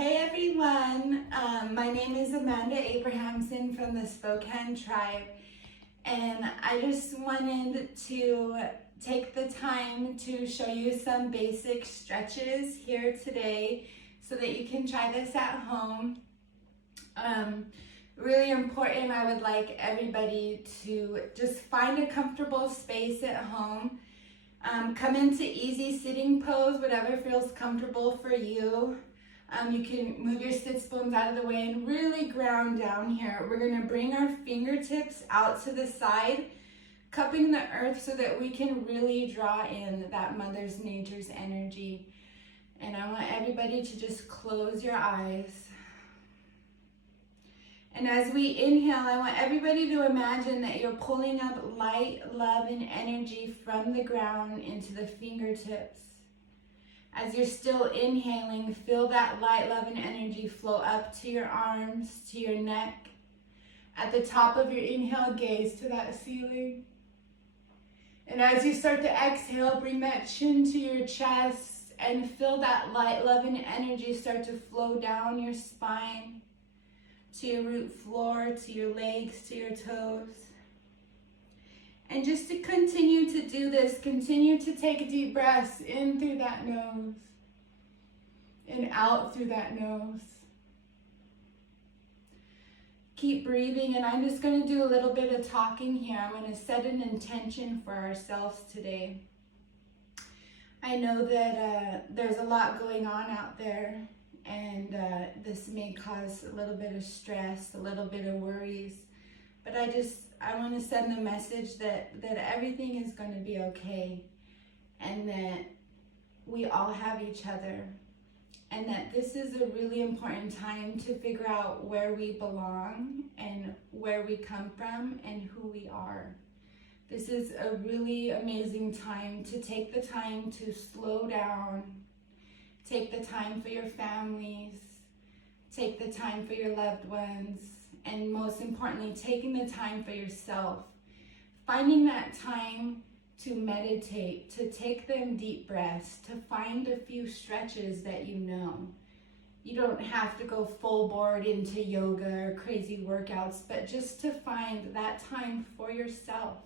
Hey everyone, my name is Amanda Abrahamson from the Spokane Tribe, and I just wanted to take the time to show you some basic stretches here today so that you can try this at home. Really important, I would like everybody to just find a comfortable space at home. Come into easy sitting pose, whatever feels comfortable for you. You can move your sits bones out of the way and really ground down here. We're going to bring our fingertips out to the side, cupping the earth so that we can really draw in that Mother Nature's energy. And I want everybody to just close your eyes. And as we inhale, I want everybody to imagine that you're pulling up light, love, and energy from the ground into the fingertips. As you're still inhaling, feel that light, love, and energy flow up to your arms, to your neck. At the top of your inhale, gaze to that ceiling. And as you start to exhale, bring that chin to your chest and feel that light, love, and energy start to flow down your spine, to your root floor, to your legs, to your toes. And just to continue to do this, continue to take deep breaths in through that nose and out through that nose. Keep breathing, and I'm just going to do a little bit of talking here. I'm going to set an intention for ourselves today. I know that there's a lot going on out there, and this may cause a little bit of stress, a little bit of worries, but I want to send the message that everything is going to be okay, and that we all have each other, and that this is a really important time to figure out where we belong and where we come from and who we are. This is a really amazing time to take the time to slow down, take the time for your families, take the time for your loved ones, and most importantly, taking the time for yourself. Finding that time to meditate, to take them deep breaths, to find a few stretches that you know. You don't have to go full board into yoga or crazy workouts, but just to find that time for yourself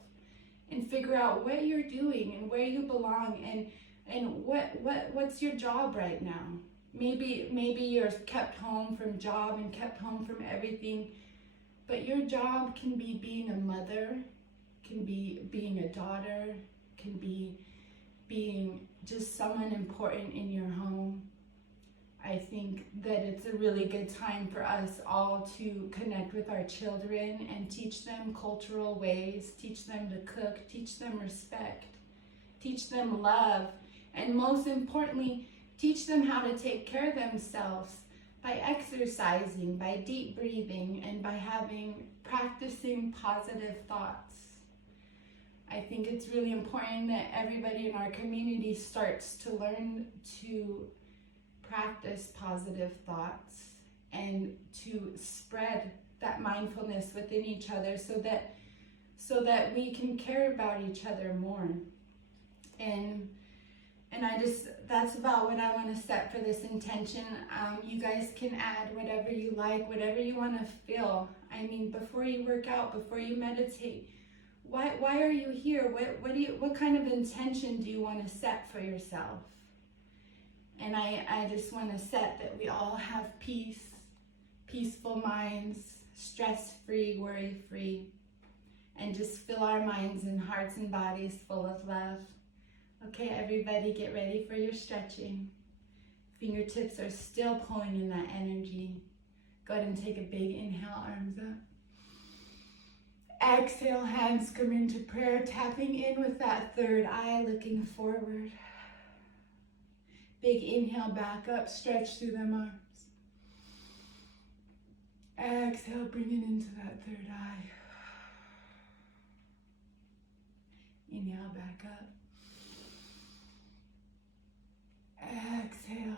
and figure out what you're doing and where you belong and what's your job right now. Maybe you're kept home from job and kept home from everything, but your job can be being a mother, can be being a daughter, can be being just someone important in your home. I think that it's a really good time for us all to connect with our children and teach them cultural ways, teach them to cook, teach them respect, teach them love, and most importantly, teach them how to take care of themselves by exercising, by deep breathing, and by practicing positive thoughts. I think it's really important that everybody in our community starts to learn to practice positive thoughts and to spread that mindfulness within each other so that we can care about each other more. And that's about what I want to set for this intention. You guys can add whatever you like, whatever you want to feel. I mean, before you work out, before you meditate, why are you here? What kind of intention do you want to set for yourself? And I just want to set that we all have peace, peaceful minds, stress-free, worry-free, and just fill our minds and hearts and bodies full of love. Okay, everybody, get ready for your stretching. Fingertips are still pulling in that energy. Go ahead and take a big inhale, arms up. Exhale, hands come into prayer, tapping in with that third eye, looking forward. Big inhale, back up, stretch through them arms. Exhale, bring it into that third eye. Inhale, back up. Exhale.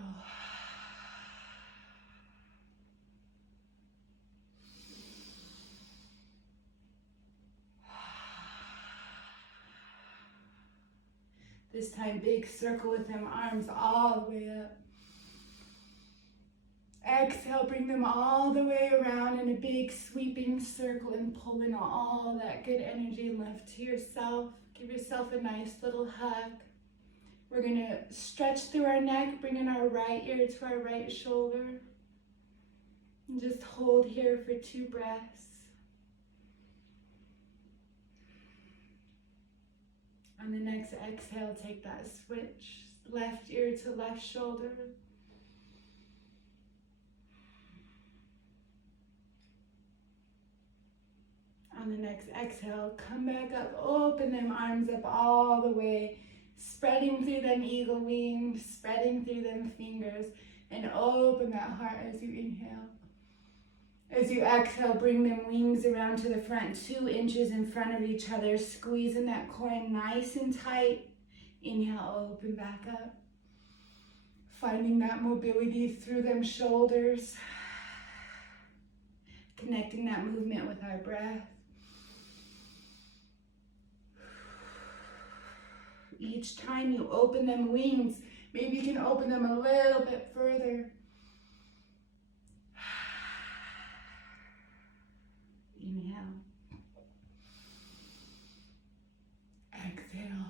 This time, big circle with them arms all the way up. exhale, bring them all the way around in a big sweeping circle and pull in all that good energy and lift to yourself. Give yourself a nice little hug. We're going to stretch through our neck, bring in our right ear to our right shoulder. And just hold here for 2 breaths. On the next exhale, take that switch, left ear to left shoulder. On the next exhale, come back up, open them arms up all the way, spreading through them eagle wings, spreading through them fingers, and open that heart as you inhale. As you exhale, bring them wings around to the front, 2 inches in front of each other, squeezing that core nice and tight. Inhale, open back up. Finding that mobility through them shoulders. Connecting that movement with our breath. Each time you open them wings, maybe you can open them a little bit further. Inhale. Exhale.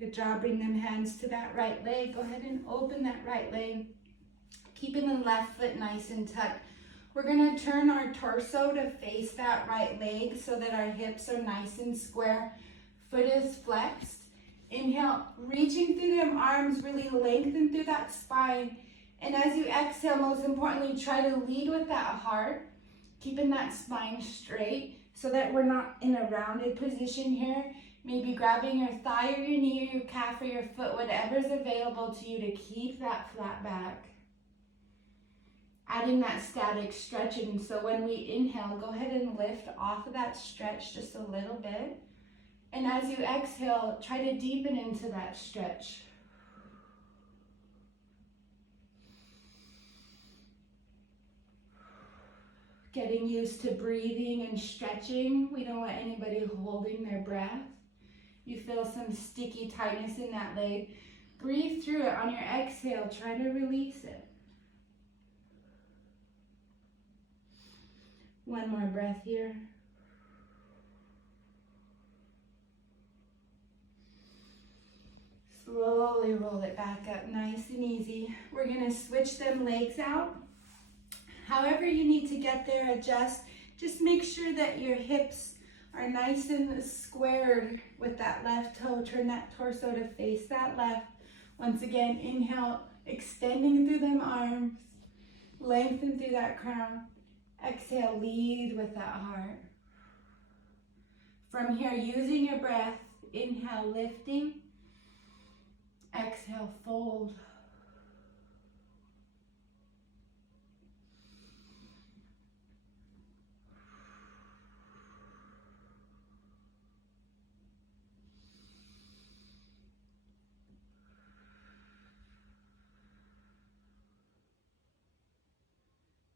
Good job. Bring them hands to that right leg. Go ahead and open that right leg. Keeping the left foot nice and tucked. We're going to turn our torso to face that right leg so that our hips are nice and square. Foot is flexed. Inhale, reaching through them arms, really lengthen through that spine. And as you exhale, most importantly, try to lead with that heart, keeping that spine straight so that we're not in a rounded position here. Maybe grabbing your thigh or your knee or your calf or your foot, whatever's available to you to keep that flat back. Adding that static stretching. So when we inhale, go ahead and lift off of that stretch just a little bit. And as you exhale, try to deepen into that stretch. Getting used to breathing and stretching. We don't want anybody holding their breath. You feel some sticky tightness in that leg. Breathe through it. On your exhale, try to release it. One more breath here. Slowly roll it back up, nice and easy. We're gonna switch them legs out. However you need to get there, adjust. Just make sure that your hips are nice and squared with that left toe. Turn that torso to face that left. Once again, inhale, extending through them arms. Lengthen through that crown. Exhale, lead with that heart. From here, using your breath, inhale, lifting. Exhale, fold.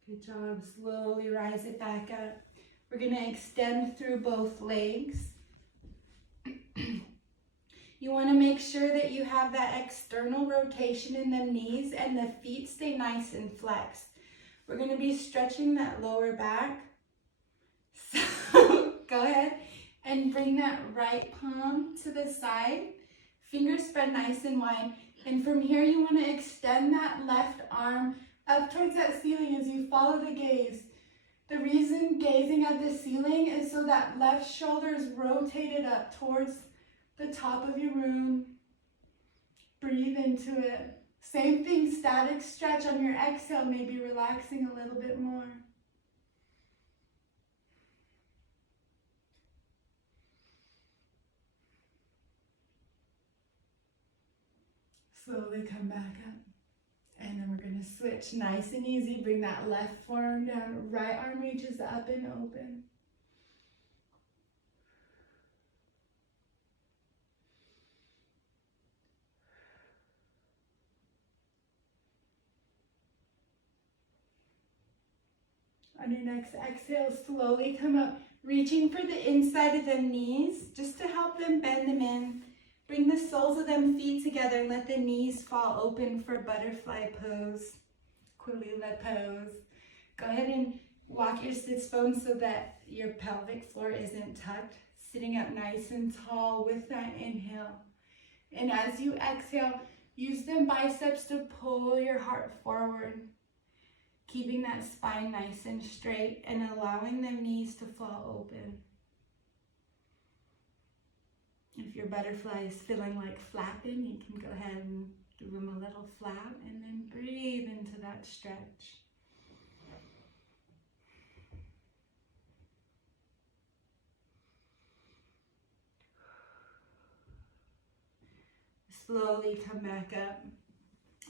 Good job. Slowly rise it back up. We're going to extend through both legs. You want to make sure that you have that external rotation in the knees and the feet stay nice and flexed. We're going to be stretching that lower back. So go ahead and bring that right palm to the side. Fingers spread nice and wide. And from here, you want to extend that left arm up towards that ceiling as you follow the gaze. The reason gazing at the ceiling is so that left shoulder is rotated up towards the top of your room. Breathe into it. Same thing, static stretch on your exhale, maybe relaxing a little bit more. Slowly come back up. And then we're going to switch nice and easy. Bring that left forearm down. Right arm reaches up and open. On your next exhale, slowly come up, reaching for the inside of the knees just to help them bend them in. Bring the soles of them feet together and let the knees fall open for butterfly pose, Kulila pose. Go ahead and walk your sits bones so that your pelvic floor isn't tucked. Sitting up nice and tall with that inhale. And as you exhale, use them biceps to pull your heart forward, keeping that spine nice and straight and allowing them knees to fall open. If your butterfly is feeling like flapping, you can go ahead and give them a little flap and then breathe into that stretch. Slowly come back up.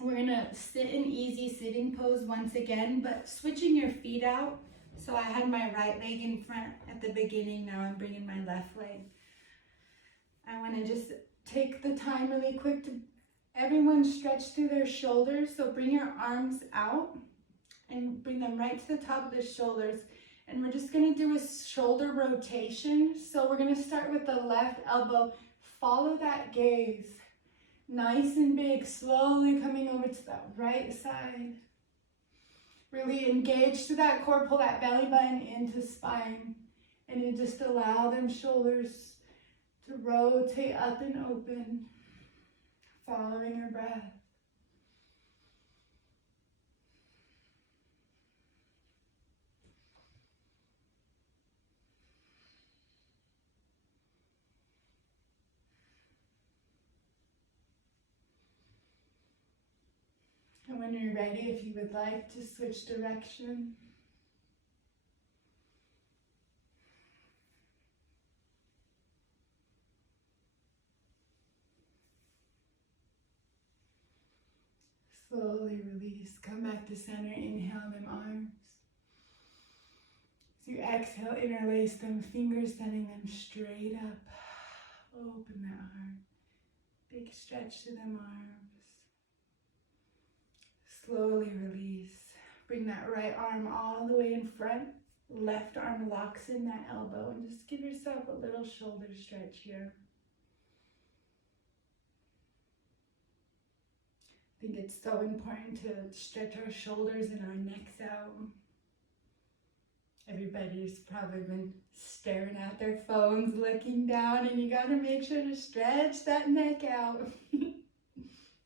We're gonna sit in easy sitting pose once again, but switching your feet out. So I had my right leg in front at the beginning, now I'm bringing my left leg. I wanna just take the time really quick to everyone stretch through their shoulders. So bring your arms out and bring them right to the top of the shoulders. And we're just gonna do a shoulder rotation. So we're gonna start with the left elbow. Follow that gaze. Nice and big, slowly coming over to that right side. Really engage to that core, pull that belly button into spine. And then just allow them shoulders to rotate up and open, following your breath. And when you're ready, if you would like to switch direction, slowly release, come back to center, inhale them arms. As you exhale, interlace them fingers, sending them straight up. Open that heart. Big stretch to them arms. Slowly release. Bring that right arm all the way in front. Left arm locks in that elbow and just give yourself a little shoulder stretch here. I think it's so important to stretch our shoulders and our necks out. Everybody's probably been staring at their phones, looking down, and you gotta make sure to stretch that neck out.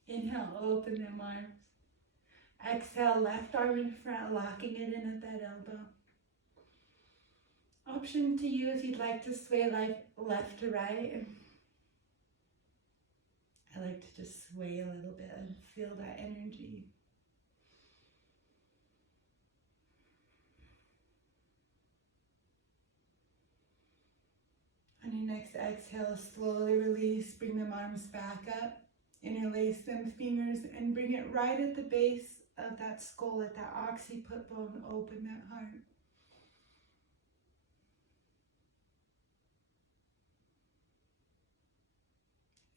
Inhale, open them arms. Exhale, left arm in front, locking it in at that elbow. Option to you if you'd like to sway like left to right. I like to just sway a little bit and feel that energy. On your next exhale, slowly release, bring them arms back up, interlace them fingers, and bring it right at the base of that skull, at that occiput bone, open that heart.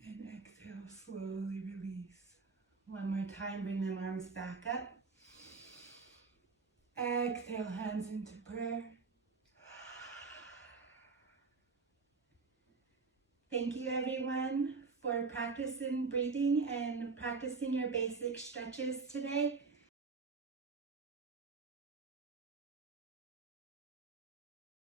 And exhale, slowly release. One more time, bring them arms back up. Exhale, hands into prayer. Thank you everyone for practicing breathing and practicing your basic stretches today.